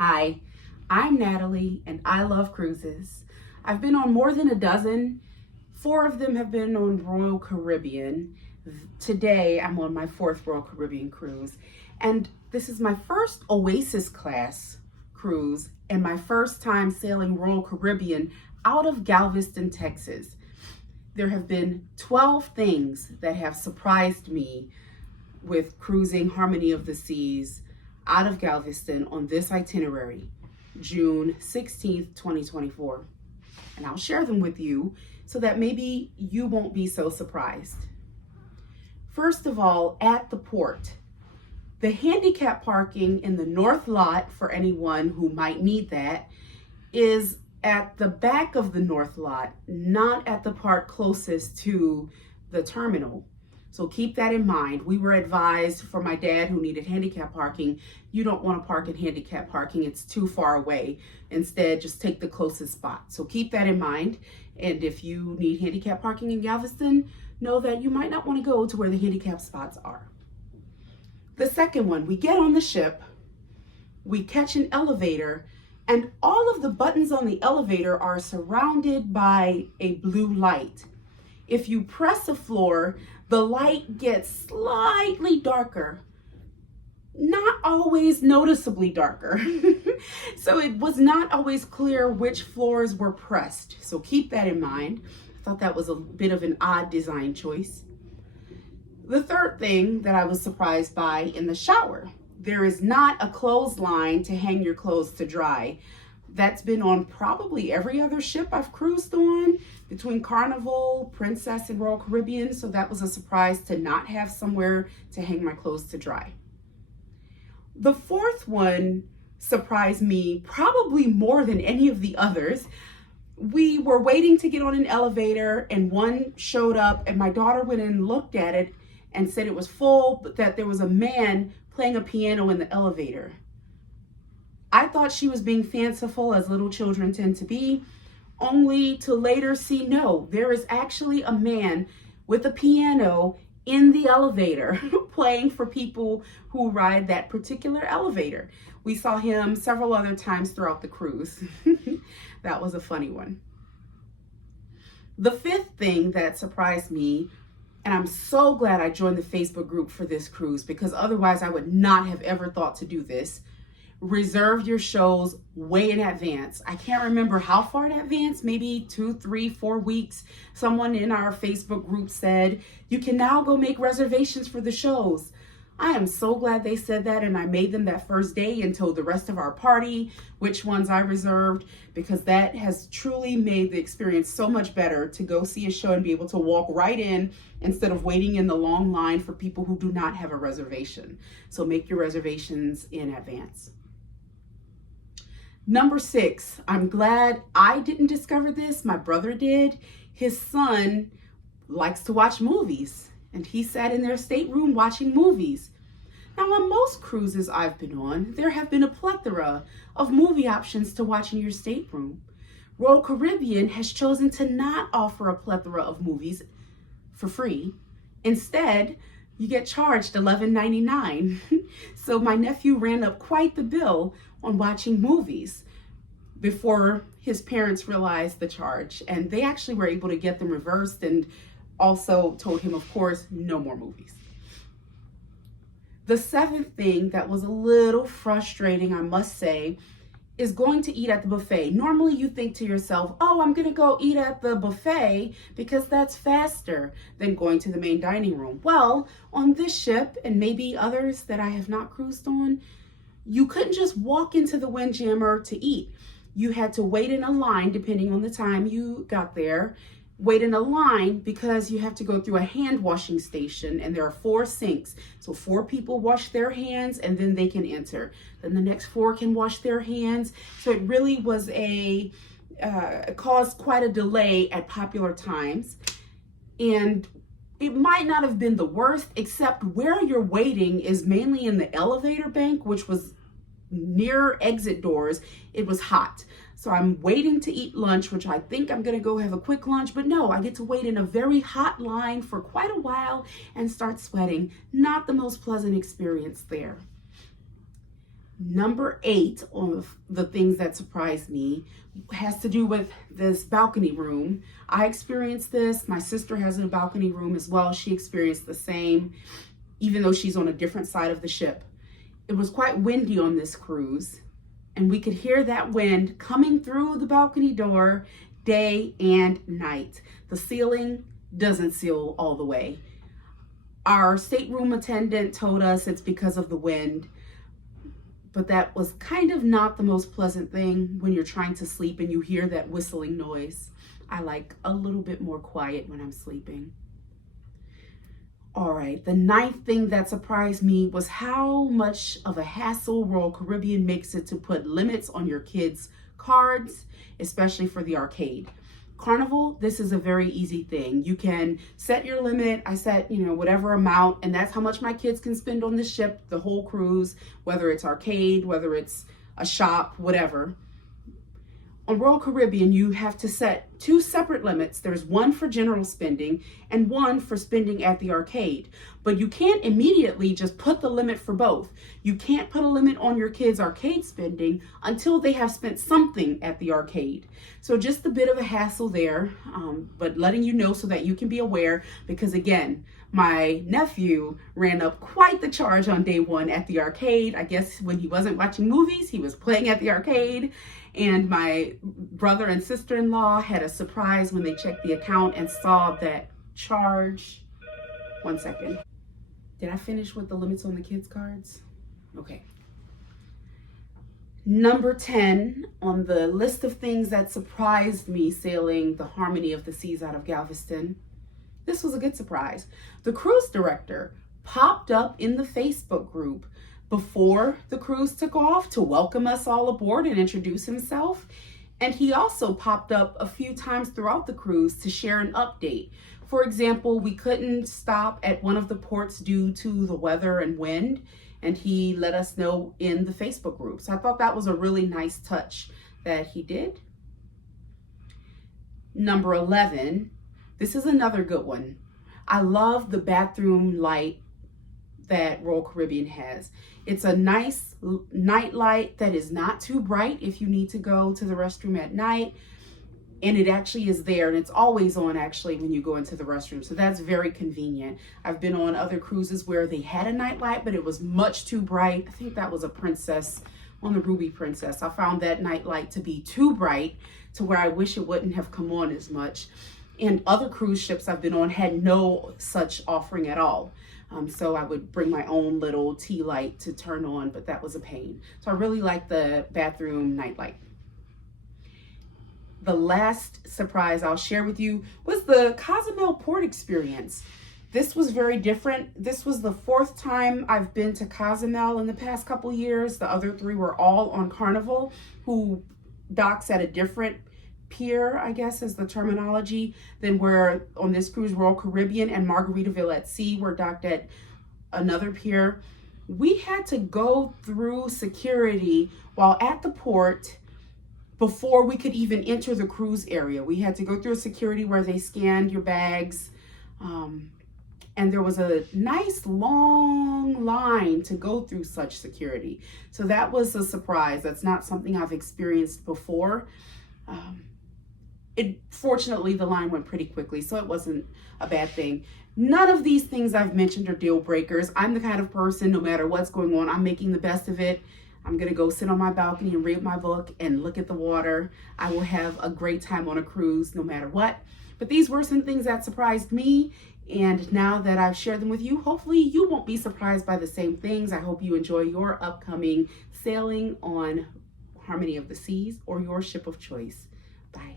Hi, I'm Natalie and I love cruises. I've been on more than a dozen. 4 of them have been on Royal Caribbean. Today I'm on my 4th Royal Caribbean cruise, and this is my first Oasis class cruise and my first time sailing Royal Caribbean out of Galveston, Texas. There have been 12 things that have surprised me with cruising Harmony of the Seas out of Galveston on this itinerary, June 16th, 2024. And I'll share them with you so that maybe you won't be so surprised. First of all, at the port, the handicap parking in the north lot, for anyone who might need that, is at the back of the north lot, not at the part closest to the terminal. So keep that in mind. We were advised, for my dad who needed handicap parking, you don't want to park in handicap parking, it's too far away. Instead, just take the closest spot. So keep that in mind. And if you need handicap parking in Galveston, know that you might not want to go to where the handicap spots are. The second one, we get on the ship, we catch an elevator, and all of the buttons on the elevator are surrounded by a blue light. If you press a floor, the light gets slightly darker, not always noticeably darker. So it was not always clear which floors were pressed. So keep that in mind. I thought that was a bit of an odd design choice. The third thing that I was surprised by, in the shower, there is not a clothesline to hang your clothes to dry. That's been on probably every other ship I've cruised on between Carnival, Princess, and Royal Caribbean. So that was a surprise to not have somewhere to hang my clothes to dry. The fourth one surprised me probably more than any of the others. We were waiting to get on an elevator and one showed up, and my daughter went and looked at it and said it was full, but that there was a man playing a piano in the elevator. I thought she was being fanciful, as little children tend to be, only to later see, no, there is actually a man with a piano in the elevator playing for people who ride that particular elevator. We saw him several other times throughout the cruise. That was a funny one. The fifth thing that surprised me, and I'm so glad I joined the Facebook group for this cruise, because otherwise I would not have ever thought to do this. Reserve your shows way in advance. I can't remember how far in advance, maybe 2, 3, 4 weeks. Someone in our Facebook group said, you can now go make reservations for the shows. I am so glad they said that, and I made them that first day and told the rest of our party which ones I reserved, because that has truly made the experience so much better to go see a show and be able to walk right in instead of waiting in the long line for people who do not have a reservation. So make your reservations in advance. Number 6, I'm glad I didn't discover this. My brother did. His son likes to watch movies, and he sat in their stateroom watching movies. Now, on most cruises I've been on, there have been a plethora of movie options to watch in your stateroom. Royal Caribbean has chosen to not offer a plethora of movies for free. Instead, you get charged $11.99. So my nephew ran up quite the bill on watching movies before his parents realized the charge, and they actually were able to get them reversed, and also told him, of course, no more movies. The 7th thing that was a little frustrating, I must say, is going to eat at the buffet. Normally you think to yourself, oh, I'm gonna go eat at the buffet because that's faster than going to the main dining room. Well, on this ship, and maybe others that I have not cruised on, you couldn't just walk into the Windjammer to eat. You had to wait in a line, depending on the time you got there. Wait in a line because you have to go through a hand washing station, and there are 4 sinks. So 4 people wash their hands and then they can enter. Then the next 4 can wash their hands. So it really was caused quite a delay at popular times. And it might not have been the worst, except where you're waiting is mainly in the elevator bank, which was near exit doors. It was hot. So I'm waiting to eat lunch, which I think I'm gonna go have a quick lunch, but no, I get to wait in a very hot line for quite a while and start sweating. Not the most pleasant experience there. Number 8 on the things that surprised me has to do with this balcony room. I experienced this. My sister has a balcony room as well. She experienced the same, even though she's on a different side of the ship. It was quite windy on this cruise, and we could hear that wind coming through the balcony door day and night. The ceiling doesn't seal all the way. Our stateroom attendant told us it's because of the wind, but that was kind of not the most pleasant thing when you're trying to sleep and you hear that whistling noise. I like a little bit more quiet when I'm sleeping. All right, the 9th thing that surprised me was how much of a hassle Royal Caribbean makes it to put limits on your kids' cards, especially for the arcade. Carnival, this is a very easy thing. You can set your limit. I set, whatever amount, and that's how much my kids can spend on the ship, the whole cruise, whether it's arcade, whether it's a shop, whatever. On Royal Caribbean, you have to set 2 separate limits. There's one for general spending and one for spending at the arcade. But you can't immediately just put the limit for both. You can't put a limit on your kids' arcade spending until they have spent something at the arcade. So just a bit of a hassle there, but letting you know so that you can be aware, because again, my nephew ran up quite the charge on day 1 at the arcade. I guess when he wasn't watching movies, he was playing at the arcade. And my brother and sister-in-law had a surprise when they checked the account and saw that charge. One second. Did I finish with the limits on the kids' cards? Okay. Number 10 on the list of things that surprised me sailing the Harmony of the Seas out of Galveston. This was a good surprise. The cruise director popped up in the Facebook group before the cruise took off to welcome us all aboard and introduce himself. And he also popped up a few times throughout the cruise to share an update. For example, we couldn't stop at one of the ports due to the weather and wind, and he let us know in the Facebook group. So I thought that was a really nice touch that he did. Number 11, this is another good one. I love the bathroom light that Royal Caribbean has. It's a nice night light that is not too bright if you need to go to the restroom at night. And it actually is there, and it's always on actually when you go into the restroom. So that's very convenient. I've been on other cruises where they had a night light, but it was much too bright. I think that was a Princess, on the Ruby Princess. I found that night light to be too bright to where I wish it wouldn't have come on as much. And other cruise ships I've been on had no such offering at all. So I would bring my own little tea light to turn on, but that was a pain. So I really like the bathroom night light. The last surprise I'll share with you was the Cozumel port experience. This was very different. This was the 4th time I've been to Cozumel in the past couple years. The other 3 were all on Carnival, who docks at a different pier, I guess is the terminology, than where on this cruise Royal Caribbean and Margaritaville at Sea were docked at another pier. We had to go through security while at the port before we could even enter the cruise area. We had to go through security where they scanned your bags. And there was a nice long line to go through such security. So that was a surprise. That's not something I've experienced before. Fortunately, the line went pretty quickly, so it wasn't a bad thing. None of these things I've mentioned are deal breakers. I'm the kind of person, no matter what's going on, I'm making the best of it. I'm gonna go sit on my balcony and read my book and look at the water. I will have a great time on a cruise no matter what. But these were some things that surprised me. And now that I've shared them with you, hopefully you won't be surprised by the same things. I hope you enjoy your upcoming sailing on Harmony of the Seas or your ship of choice. Bye.